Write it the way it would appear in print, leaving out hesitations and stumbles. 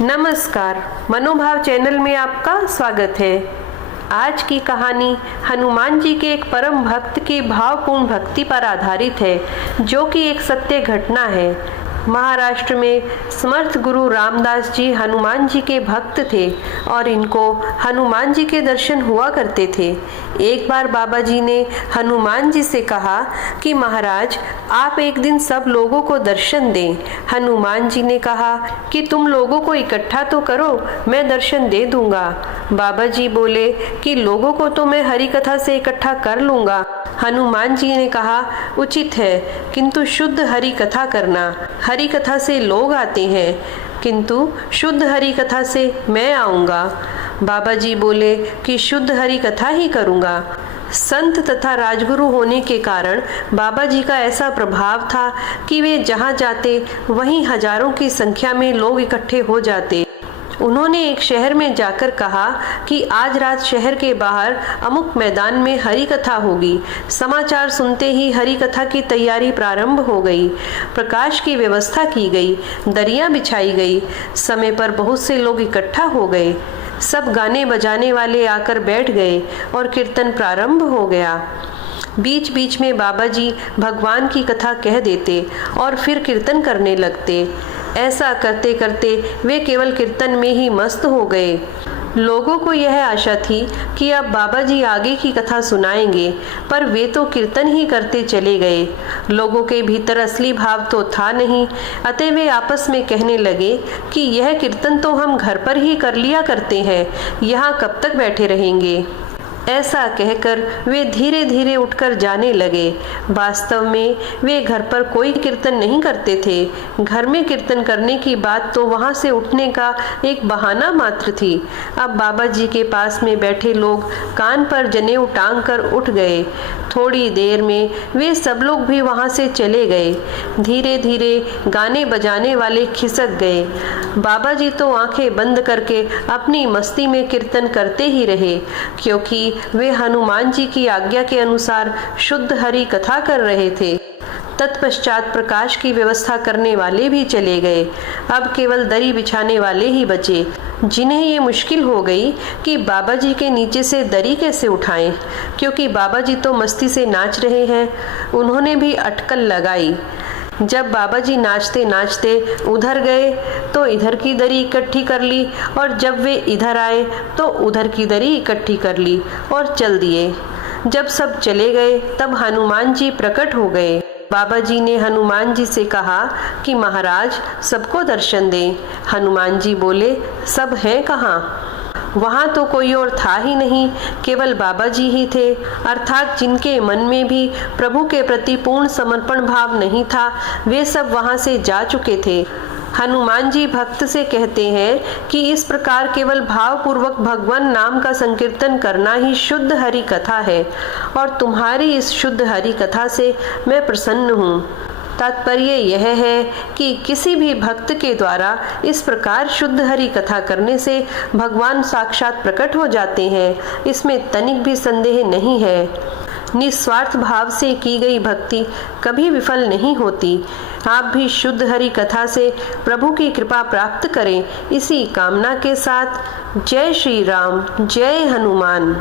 नमस्कार, मनोभाव चैनल में आपका स्वागत है। आज की कहानी हनुमान जी के एक परम भक्त की भावपूर्ण भक्ति पर आधारित है, जो कि एक सत्य घटना है। महाराष्ट्र में समर्थ गुरु रामदास जी हनुमान जी के भक्त थे और इनको हनुमान जी के दर्शन हुआ करते थे। एक बार बाबा जी ने हनुमान जी से कहा कि महाराज, आप एक दिन सब लोगों को दर्शन दें। हनुमान जी ने कहा कि तुम लोगों को इकट्ठा तो करो, मैं दर्शन दे दूंगा। बाबा जी बोले कि लोगों को तो मैं हरि कथा से इकट्ठा कर लूंगा। हनुमान जी ने कहा, उचित है, किंतु शुद्ध हरि कथा करना। हरि कथा से लोग आते हैं, किंतु शुद्ध हरि कथा से मैं आऊंगा। बाबा जी बोले कि शुद्ध हरि कथा ही करूंगा। संत तथा राजगुरु होने के कारण बाबा जी का ऐसा प्रभाव था कि वे जहां जाते वहीं हजारों की संख्या में लोग इकट्ठे हो जाते। उन्होंने एक शहर में जाकर कहा कि आज रात शहर के बाहर अमुक मैदान में हरि कथा होगी। समाचार सुनते ही हरि कथा की तैयारी प्रारंभ हो गई। प्रकाश की व्यवस्था की गई, दरिया बिछाई गई। समय पर बहुत से लोग इकट्ठा हो गए। सब गाने बजाने वाले आकर बैठ गए और कीर्तन प्रारंभ हो गया। बीच बीच में बाबा जी भगवान की कथा कह देते और फिर कीर्तन करने लगते। ऐसा करते करते वे केवल कीर्तन में ही मस्त हो गए। लोगों को यह आशा थी कि अब बाबा जी आगे की कथा सुनाएंगे, पर वे तो कीर्तन ही करते चले गए। लोगों के भीतर असली भाव तो था नहीं, अतः वे आपस में कहने लगे कि यह कीर्तन तो हम घर पर ही कर लिया करते हैं, यहाँ कब तक बैठे रहेंगे। ऐसा कहकर वे धीरे धीरे उठकर जाने लगे। वास्तव में वे घर पर कोई कीर्तन नहीं करते थे। घर में कीर्तन करने की बात तो वहां से उठने का एक बहाना मात्र थी। अब बाबा जी के पास में बैठे लोग कान पर जनेऊ टांग कर उठ गए। थोड़ी देर में वे सब लोग भी वहां से चले गए। धीरे धीरे गाने बजाने वाले खिसक गए। बाबा जी तो आंखें बंद करके अपनी मस्ती में कीर्तन करते ही रहे, क्योंकि वे हनुमान जी की आज्ञा के अनुसार शुद्ध हरि कथा कर रहे थे। तत्पश्चात प्रकाश की व्यवस्था करने वाले भी चले गए। अब केवल दरी बिछाने वाले ही बचे, जिन्हें ये मुश्किल हो गई कि बाबा जी के नीचे से दरी कैसे उठाएं, क्योंकि बाबा जी तो मस्ती से नाच रहे हैं। उन्होंने भी अटकल लगाई। जब बाबा जी नाचते नाचते उधर गए तो इधर की दरी इकट्ठी कर ली, और जब वे इधर आए तो उधर की दरी इकट्ठी कर ली और चल दिए। जब सब चले गए तब हनुमान जी प्रकट हो गए। बाबा जी ने हनुमान जी से कहा कि महाराज, सबको दर्शन दें। हनुमान जी बोले, सब हैं कहाँ? वहाँ तो कोई और था ही नहीं, केवल बाबा जी ही थे, अर्थात जिनके मन में भी प्रभु के प्रति पूर्ण समर्पण भाव नहीं था। वे सब वहाँ से जा चुके थे। हनुमान जी भक्त से कहते हैं कि इस प्रकार केवल भावपूर्वक भगवान नाम का संकीर्तन करना ही शुद्ध हरि कथा है, और तुम्हारी इस शुद्ध हरि कथा से मैं प्रसन्न हूँ। तात्पर्य यह है कि किसी भी भक्त के द्वारा इस प्रकार शुद्ध हरि कथा करने से भगवान साक्षात प्रकट हो जाते हैं, इसमें तनिक भी संदेह नहीं है। निस्वार्थ भाव से की गई भक्ति कभी विफल नहीं होती। आप भी शुद्ध हरि कथा से प्रभु की कृपा प्राप्त करें, इसी कामना के साथ जय श्री राम, जय हनुमान।